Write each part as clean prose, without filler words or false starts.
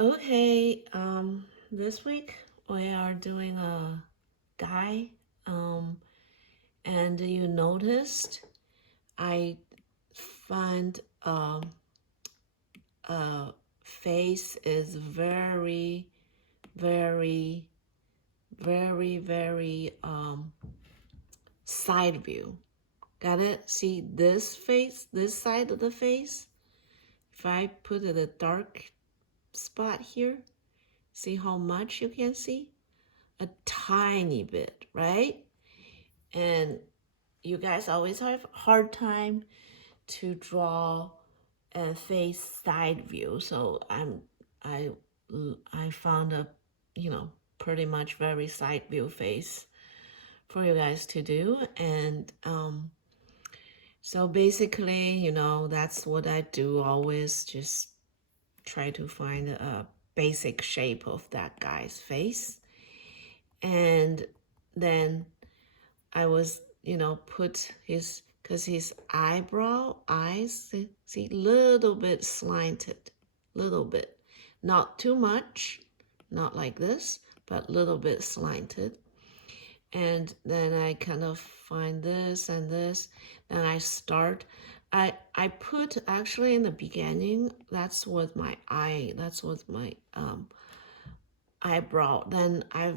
Okay, this week we are doing a guy, and you noticed I find a face is very, very, very side view. Got it? See this face, this side of the face? If I put a dark spot here, see how much you can see? A tiny bit, right? And you guys always have hard time to draw a face side view. So I I found a pretty much very side view face for you guys to do. And so basically, that's what I do always, just try to find a basic shape of that guy's face. And then I was, put his, because his eyes, see, little bit slanted, little bit. Not too much, not like this, but little bit slanted. And then I kind of find this and this. Then I start. I put actually in the beginning, that's what my eyebrow. Then I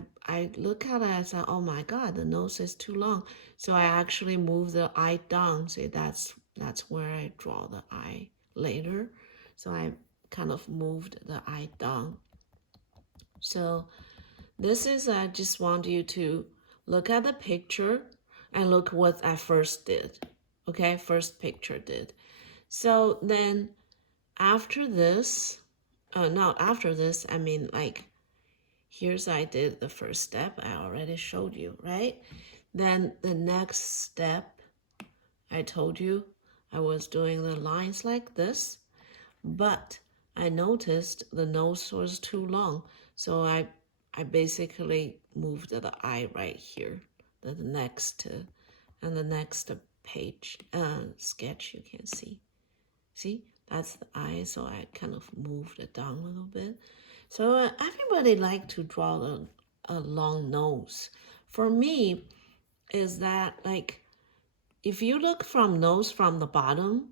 look at it and say, oh my God, the nose is too long. So I actually move the eye down. See, that's where I draw the eye later. So I kind of moved the eye down. So this is, I just want you to look at the picture and look what I first did. Okay, first picture did. So then after this, not after this, I mean like here's I did the first step. I already showed you, right? Then the next step, I told you I was doing the lines like this, but I noticed the nose was too long. So I basically moved the eye right here. The next and the next page sketch you can see. See, that's the eye. So I kind of moved it down a little bit. So everybody like to draw a long nose. For me, is that like if you look from nose from the bottom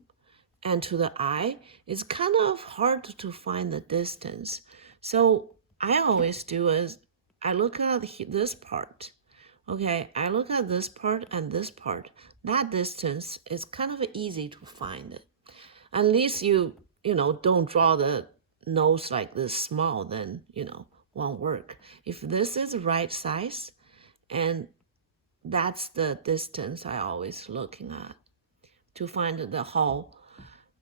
and to the eye, it's kind of hard to find the distance. So I always do is I look at this part. Okay, I look at this part and this part. That distance is kind of easy to find it. At least don't draw the nose like this small, then won't work. If this is right size, and that's the distance I always looking at to find the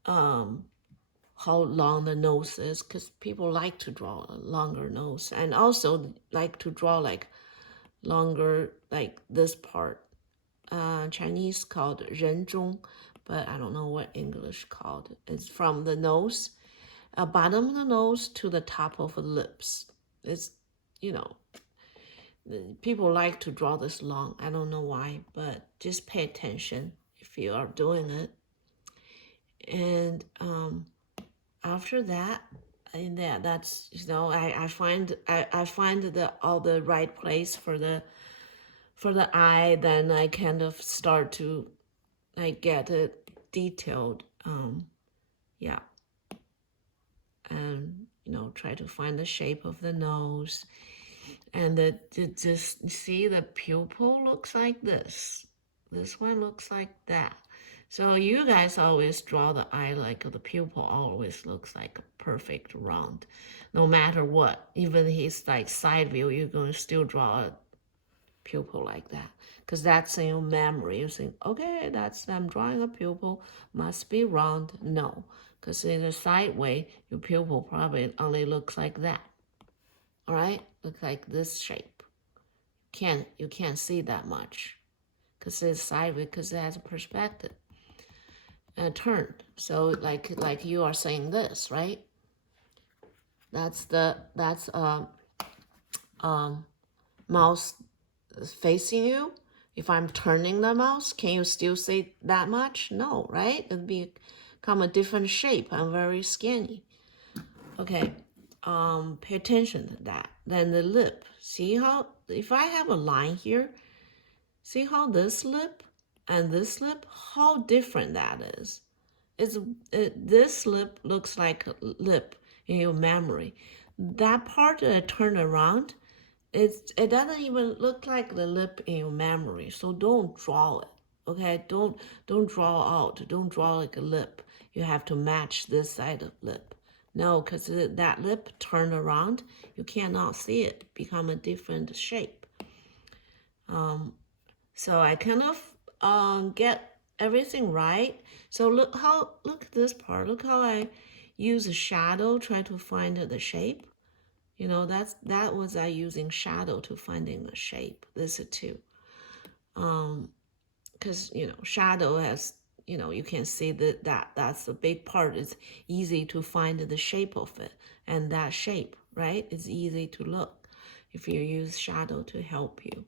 um how long the nose is, because people like to draw a longer nose and also like to draw like longer, like this part. Chinese called 人中, but I don't know what English called. It's from the nose, bottom of the nose to the top of the lips. It's, you know, people like to draw this long. I don't know why, but just pay attention if you are doing it. And after that, and that's I find all the right place for the eye. Then I kind of start to get it detailed. Yeah, and try to find the shape of the nose, and just see the pupil looks like this. This one looks like that. So you guys always draw the eye like the pupil always looks like a perfect round, no matter what. Even if it's like side view, you're gonna still draw a pupil like that, because that's in your memory. You think, okay, I'm drawing a pupil, must be round. No, because in a side way, your pupil probably only looks like that. All right, look like this shape. You can't see that much because it's sideways, because it has a perspective turned. So like you are saying this, right? That's mouse facing you. If I'm turning the mouse, can you still see that much? No, right? It'll become a different shape. I'm very skinny. Okay, pay attention to that. Then the lip, see how, if I have a line here, see how this lip and this lip, how different that is. It's, this lip looks like a lip in your memory. That part that I turn around, it doesn't even look like the lip in your memory. So don't draw it. Okay, don't draw out. Don't draw like a lip. You have to match this side of lip. No, because that lip turn around, you cannot see it become a different shape. So I kind of get everything right. So look at this part. Look how I use a shadow, try to find the shape. You know, that was I using shadow to finding the shape. This too. Because you know, shadow has, you know, you can see that's the big part. It's easy to find the shape of it, and that shape, right, is easy to look if you use shadow to help you.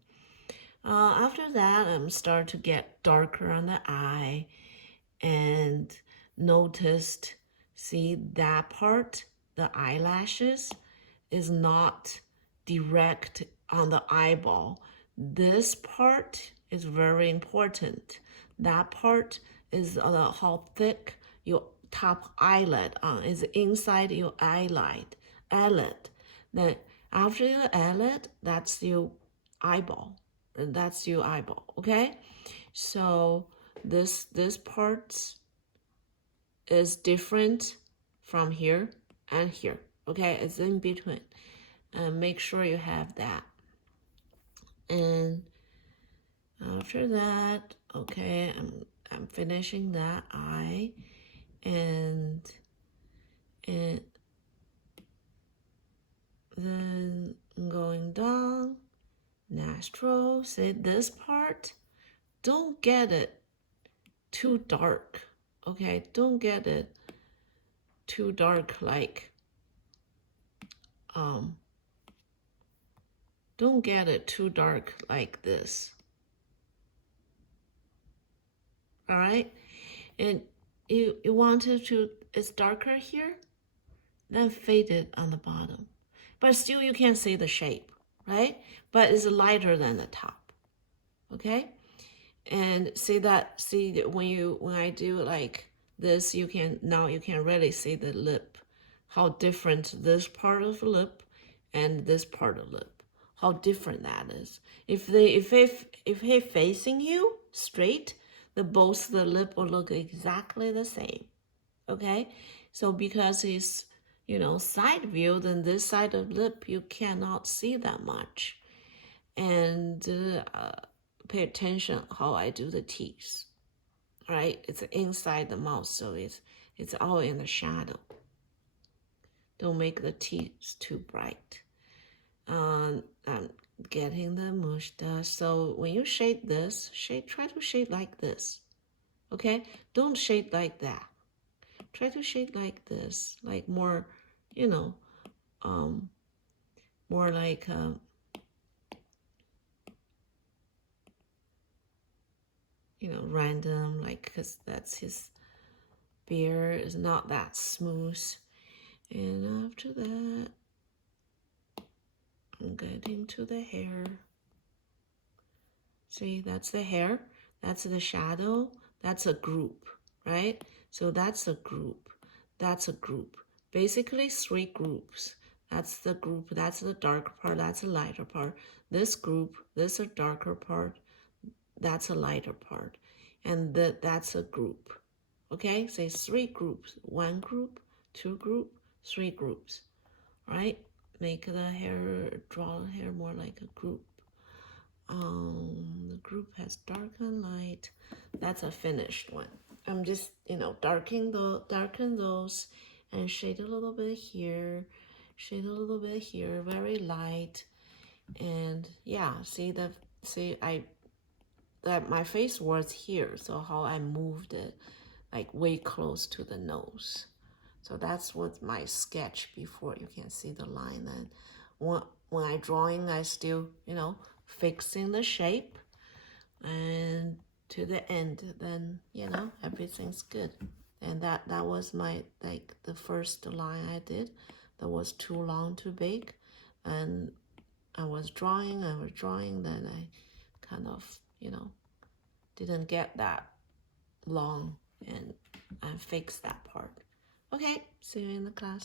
After that, I'm start to get darker on the eye, and noticed, see that part, the eyelashes is not direct on the eyeball. This part is very important. That part is how thick your top eyelid is inside your eyelid. Then after your eyelid, that's your eyeball. That's your eyeball. Okay, so this part is different from here and here. Okay, it's in between. And make sure you have that. And after that, okay, I'm finishing that eye, and then going down, nostril. Say this part, don't get it too dark. Okay, don't get it too dark, like don't get it too dark like this. All right, and you want it to, it's darker here, then fade it on the bottom, but still you can see the shape, right? But it's lighter than the top. Okay, and see that, see when I do like this, you can really see the lip, how different this part of the lip and this part of the lip, how different that is. If they facing you straight, both the lip will look exactly the same. Okay, so because it's, you know, side view, then this side of lip you cannot see that much. And pay attention how I do the teeth. Right, it's inside the mouth, so it's all in the shadow. Don't make the teeth too bright. I'm getting the mustache. So when you shade this, try to shade like this. Okay, don't shade like that. Try to shade like this, like more, you know, more like you know, random, like, because that's his beard is not that smooth. And after that, I'm getting to the hair. See, that's the hair, that's the shadow, that's a group, right? So that's a group, that's a group. Basically 3 groups. That's the group, that's the darker part, that's the lighter part. This group, this is a darker part, that's a lighter part. And that's a group. Okay, say 3 groups. 1 group, 2 group, 3 groups. Right? Make the hair, draw the hair more like a group. The group has dark and light. That's a finished one. I'm just, you know, darken those and shade a little bit here, shade a little bit here, very light. And yeah, see that my face was here, so how I moved it like way close to the nose. So that's what my sketch before. You can see the line. And when I drawing, I still, you know, fixing the shape, and to the end, then, you know, everything's good. And that was my, like, the first line I did. that was too long to bake, and I was drawing, then I kind of, didn't get that long, and I fixed that part. Okay, see you in the class.